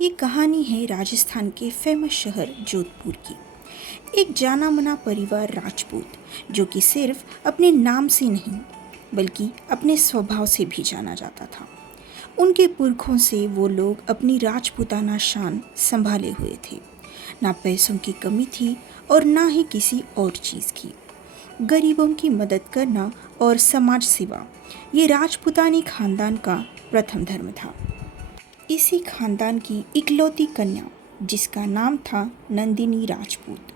ये कहानी है राजस्थान के फेमस शहर जोधपुर की। एक जाना माना परिवार राजपूत, जो कि सिर्फ अपने नाम से नहीं बल्कि अपने स्वभाव से भी जाना जाता था। उनके पुरखों से वो लोग अपनी राजपूताना शान संभाले हुए थे। ना पैसों की कमी थी और ना ही किसी और चीज़ की। गरीबों की मदद करना और समाज सेवा, ये राजपूतानी खानदान का प्रथम धर्म था। इसी खानदान की इकलौती कन्या, जिसका नाम था नंदिनी राजपूत,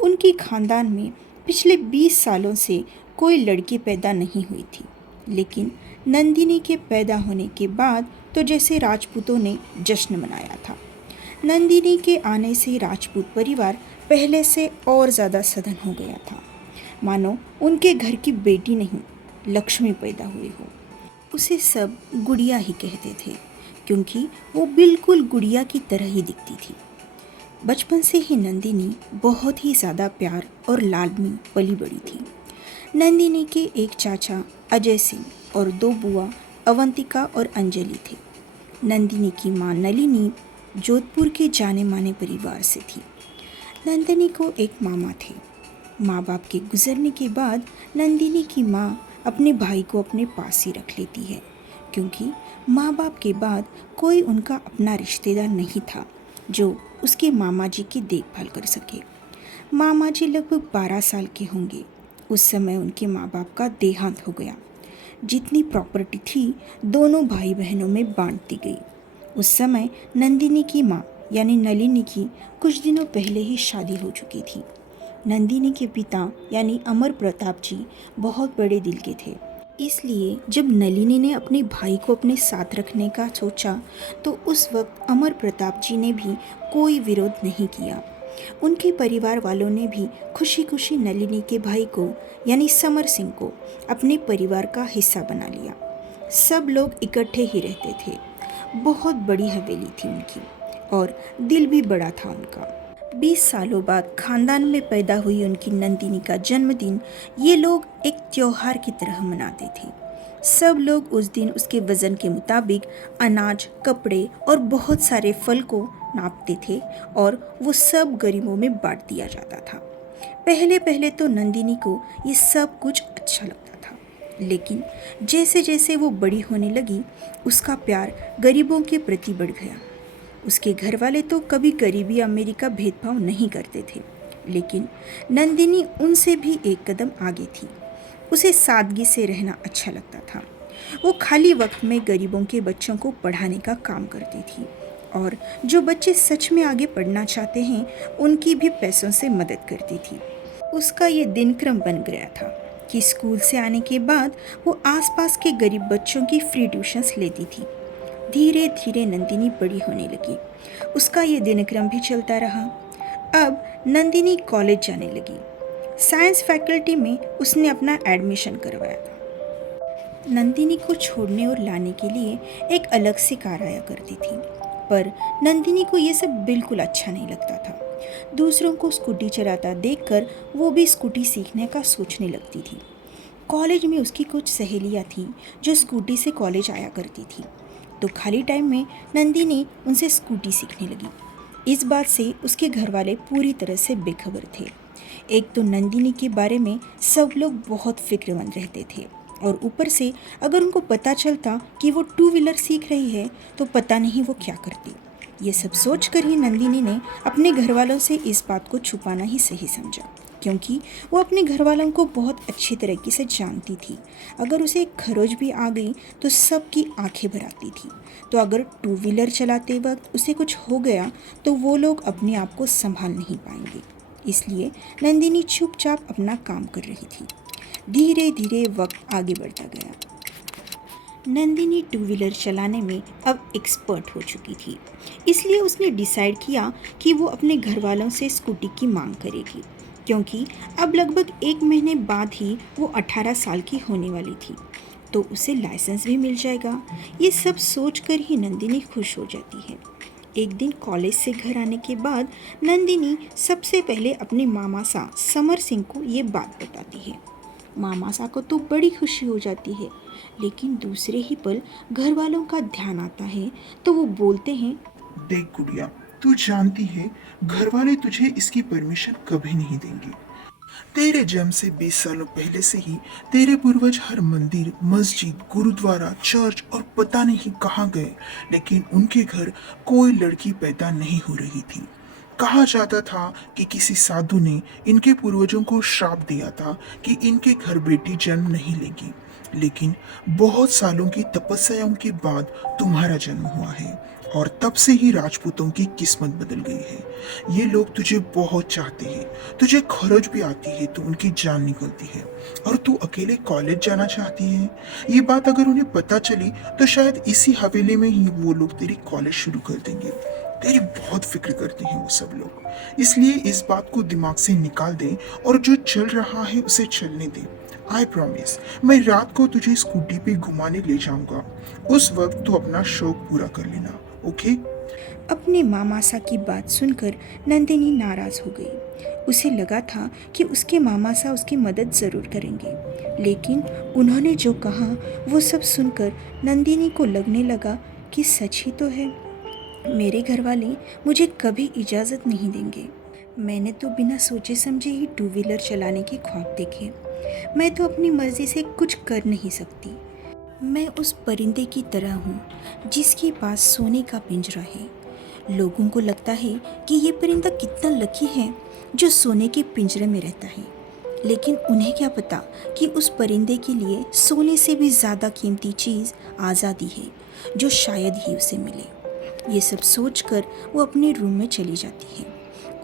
उनकी खानदान में पिछले 20 सालों से कोई लड़की पैदा नहीं हुई थी। लेकिन नंदिनी के पैदा होने के बाद तो जैसे राजपूतों ने जश्न मनाया था। नंदिनी के आने से राजपूत परिवार पहले से और ज़्यादा सधन हो गया था, मानो उनके घर की बेटी नहीं, लक्ष्मी पैदा हुई हो। उसे सब गुड़िया ही कहते थे, क्योंकि वो बिल्कुल गुड़िया की तरह ही दिखती थी। बचपन से ही नंदिनी बहुत ही ज़्यादा प्यार और लाड में पली बड़ी थी। नंदिनी के एक चाचा अजय सिंह और 2 बुआ अवंतिका और अंजलि थे। नंदिनी की माँ नलिनी जोधपुर के जाने माने परिवार से थी। नंदिनी को एक मामा थे। माँ बाप के गुजरने के बाद नंदिनी की माँ अपने भाई को अपने पास ही रख लेती है, क्योंकि माँ बाप के बाद कोई उनका अपना रिश्तेदार नहीं था जो उसके मामा जी की देखभाल कर सके। मामा जी लगभग 12 साल के होंगे। उस समय उनके माँ बाप का देहांत हो गया। जितनी प्रॉपर्टी थी दोनों भाई बहनों में बांट दी गई। उस समय नंदिनी की माँ यानी नलिनी की कुछ दिनों पहले ही शादी हो चुकी थी। नंदिनी के पिता यानी अमर प्रताप जी बहुत बड़े दिल के थे। इसलिए जब नलिनी ने अपने भाई को अपने साथ रखने का सोचा, तो उस वक्त अमर प्रताप जी ने भी कोई विरोध नहीं किया। उनके परिवार वालों ने भी खुशी खुशी नलिनी के भाई को यानी समर सिंह को अपने परिवार का हिस्सा बना लिया। सब लोग इकट्ठे ही रहते थे। बहुत बड़ी हवेली थी उनकी और दिल भी बड़ा था उनका। 20 सालों बाद खानदान में पैदा हुई उनकी नंदिनी का जन्मदिन ये लोग एक त्योहार की तरह मनाते थे। सब लोग उस दिन उसके वज़न के मुताबिक अनाज, कपड़े और बहुत सारे फल को नापते थे और वो सब गरीबों में बांट दिया जाता था। पहले पहले तो नंदिनी को ये सब कुछ अच्छा लगता था, लेकिन जैसे जैसे वो बड़ी होने लगी, उसका प्यार गरीबों के प्रति बढ़ गया। उसके घर वाले तो कभी गरीबी अमीरी का भेदभाव नहीं करते थे, लेकिन नंदिनी उनसे भी एक कदम आगे थी। उसे सादगी से रहना अच्छा लगता था। वो खाली वक्त में गरीबों के बच्चों को पढ़ाने का काम करती थी और जो बच्चे सच में आगे पढ़ना चाहते हैं उनकी भी पैसों से मदद करती थी। उसका ये दिनक्रम बन गया था कि स्कूल से आने के बाद वो आसपास के गरीब बच्चों की फ्री ट्यूशन्स लेती थी। धीरे धीरे नंदिनी बड़ी होने लगी। उसका ये दिनक्रम भी चलता रहा। अब नंदिनी कॉलेज जाने लगी। साइंस फैकल्टी में उसने अपना एडमिशन करवाया था। नंदिनी को छोड़ने और लाने के लिए एक अलग से कार आया करती थी, पर नंदिनी को ये सब बिल्कुल अच्छा नहीं लगता था। दूसरों को स्कूटी चलाता देखकर वो भी स्कूटी सीखने का सोचने लगती थी। कॉलेज में उसकी कुछ सहेलियाँ थीं जो स्कूटी से कॉलेज आया करती थी, तो खाली टाइम में नंदिनी उनसे स्कूटी सीखने लगी। इस बात से उसके घर वाले पूरी तरह से बेखबर थे। एक तो नंदिनी के बारे में सब लोग बहुत फिक्रमंद रहते थे, और ऊपर से अगर उनको पता चलता कि वो 2 व्हीलर सीख रही है तो पता नहीं वो क्या करती। ये सब सोचकर ही नंदिनी ने अपने घर वालों से इस बात को छुपाना ही सही समझा, क्योंकि वो अपने घर वालों को बहुत अच्छी तरीके से जानती थी। अगर उसे एक खरोच भी आ गई तो सबकी आंखें भर आती थी। तो अगर 2 व्हीलर चलाते वक्त उसे कुछ हो गया तो वो लोग अपने आप को संभाल नहीं पाएंगे। इसलिए नंदिनी चुपचाप अपना काम कर रही थी। धीरे धीरे वक्त आगे बढ़ता गया। नंदिनी 2 व्हीलर चलाने में अब एक्सपर्ट हो चुकी थी, इसलिए उसने डिसाइड किया कि वो अपने घर वालों से स्कूटी की मांग करेगी, क्योंकि अब लगभग 1 महीने बाद ही वो 18 साल की होने वाली थी, तो उसे लाइसेंस भी मिल जाएगा। ये सब सोचकर ही नंदिनी खुश हो जाती है। एक दिन कॉलेज से घर आने के बाद नंदिनी सबसे पहले अपने मामा सा समर सिंह को ये बात बताती है। मामा सा को तो बड़ी खुशी हो जाती है, लेकिन दूसरे ही पल घर वालों का ध्यान आता है तो वो बोलते हैं, देख गुड़िया, तू जानती है घर वाले तुझे इसकी परमिशन कभी नहीं देंगे। तेरे जन्म से 20 सालों पहले से ही तेरे पूर्वज हर मंदिर, मस्जिद, गुरुद्वारा, चर्च और पता नहीं कहाँ गए, लेकिन उनके घर कोई लड़की पैदा नहीं हो रही थी। कहा जाता था कि किसी साधु ने इनके पूर्वजों को श्राप दिया था कि इनके घर बेटी जन्म नहीं लेगी। लेकिन बहुत सालों की तपस्याओं के बाद तुम्हारा जन्म हुआ है और तब से ही राजपूतों की किस्मत बदल गई है। ये लोग तुझे बहुत चाहते हैं, तुझे खरोच भी आती है तो उनकी जान निकलती है, और तू अकेले कॉलेज जाना चाहती है। ये बात अगर उन्हें पता चली तो शायद इसी हवेली में ही वो लोग तेरी कॉलेज शुरू कर देंगे। तेरी बहुत फिक्र करते हैं वो सब लोग, इसलिए इस बात को दिमाग से निकाल दे और जो चल रहा है उसे चलने दे। आई प्रॉमिस, मैं रात को तुझे स्कूटी पे घुमाने ले जाऊंगा। उस वक्त तू अपना शौक पूरा कर लेना, ओके? अपने मामासा की बात सुनकर नंदिनी नाराज हो गई। उसे लगा था कि उसके मामासा उसकी मदद ज़रूर करेंगे, लेकिन उन्होंने जो कहा वो सब सुनकर नंदिनी को लगने लगा कि सच ही तो है। मेरे घर वाले मुझे कभी इजाज़त नहीं देंगे। मैंने तो बिना सोचे समझे ही टू व्हीलर चलाने के ख्वाब देखे। मैं तो अपनी मर्ज़ी से कुछ कर नहीं सकती। मैं उस परिंदे की तरह हूँ जिसके पास सोने का पिंजरा है। लोगों को लगता है कि ये परिंदा कितना लकी है जो सोने के पिंजरे में रहता है, लेकिन उन्हें क्या पता कि उस परिंदे के लिए सोने से भी ज़्यादा कीमती चीज़ आज़ादी है, जो शायद ही उसे मिले। ये सब सोचकर वो अपने रूम में चली जाती है।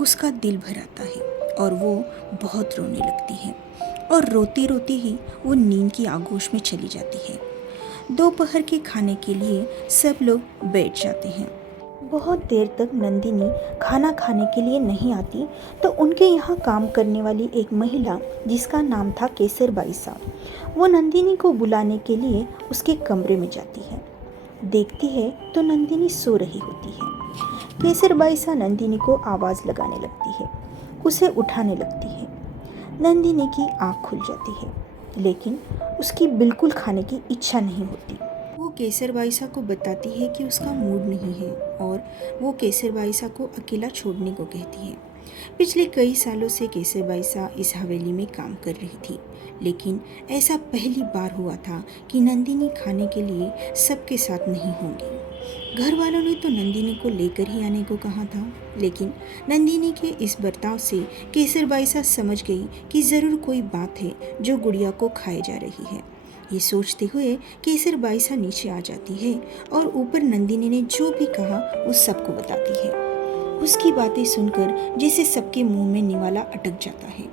उसका दिल भर आता है और वो बहुत रोने लगती है, और रोती रोती ही वो नींद की आगोश में चली जाती है। दोपहर के खाने के लिए सब लोग बैठ जाते हैं। बहुत देर तक नंदिनी खाना खाने के लिए नहीं आती तो उनके यहाँ काम करने वाली एक महिला जिसका नाम था केसर बाई साहब, वो नंदिनी को बुलाने के लिए उसके कमरे में जाती है। देखती है तो नंदिनी सो रही होती है। केसर बाई साहब नंदिनी को आवाज़ लगाने लगती है, उसे उठाने लगती है। नंदिनी की आँख खुल जाती है, लेकिन उसकी बिल्कुल खाने की इच्छा नहीं होती। वो केसर बाईसा को बताती है कि उसका मूड नहीं है और वो केसर बाईसा को अकेला छोड़ने को कहती है। पिछले कई सालों से केसर बाईसा इस हवेली में काम कर रही थी, लेकिन ऐसा पहली बार हुआ था कि नंदिनी खाने के लिए सबके साथ नहीं होगी। घर वालों ने तो नंदिनी को लेकर ही आने को कहा था, लेकिन नंदिनी के इस बर्ताव से केसर बाईसा समझ गई कि ज़रूर कोई बात है जो गुड़िया को खाए जा रही है। ये सोचते हुए केसर बाईसा नीचे आ जाती है और ऊपर नंदिनी ने जो भी कहा वो सबको बताती है। उसकी बातें सुनकर जैसे सबके मुंह में निवाला अटक जाता है।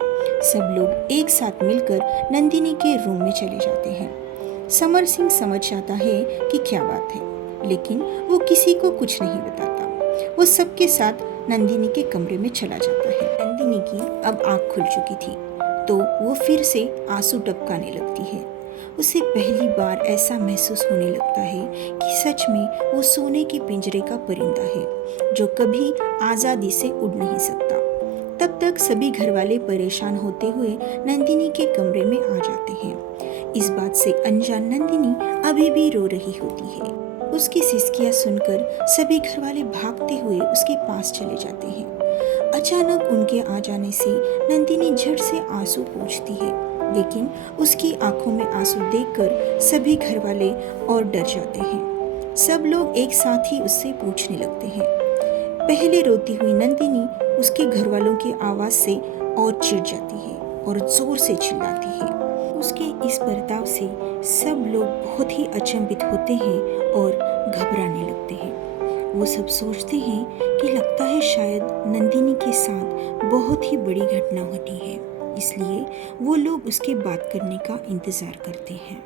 सब लोग एक साथ मिलकर नंदिनी के रूम में चले जाते हैं। समर सिंह समझ जाता है कि क्या बात है, लेकिन वो किसी को कुछ नहीं बताता। वो सबके साथ नंदिनी के कमरे में चला जाता है। नंदिनी की अब आँख खुल चुकी थी तो वो फिर से आंसू टपकाने लगती है। उसे पहली बार ऐसा महसूस होने लगता है कि सच में वो सोने के पिंजरे का परिंदा है जो कभी आज़ादी से उड़ नहीं सकता। तब तक सभी घरवाले परेशान होते हुए नंदिनी के कमरे में आ जाते हैं। इस बात से अनजान नंदिनी अभी भी रो रही होती है। उसकी सिसकियां सुनकर सभी घरवाले भागते हुए उसके पास चले जाते हैं। अचानक उनके आ जाने से नंदिनी झट से आंसू पोंछती है, लेकिन उसकी आंखों में आंसू देखकर सभी घरवाले और डर जाते हैं। सब लोग एक साथ ही उससे पूछने लगते हैं। पहले रोती हुई नंदिनी उसके घरवालों की आवाज़ से और चिढ़ जाती है और जोर से चिल्लाती है। उसके इस बर्ताव से सब लोग बहुत ही अचंभित होते हैं और घबराने लगते हैं। वो सब सोचते हैं कि लगता है शायद नंदिनी के साथ बहुत ही बड़ी घटना घटी है, इसलिए वो लोग उसके बात करने का इंतज़ार करते हैं।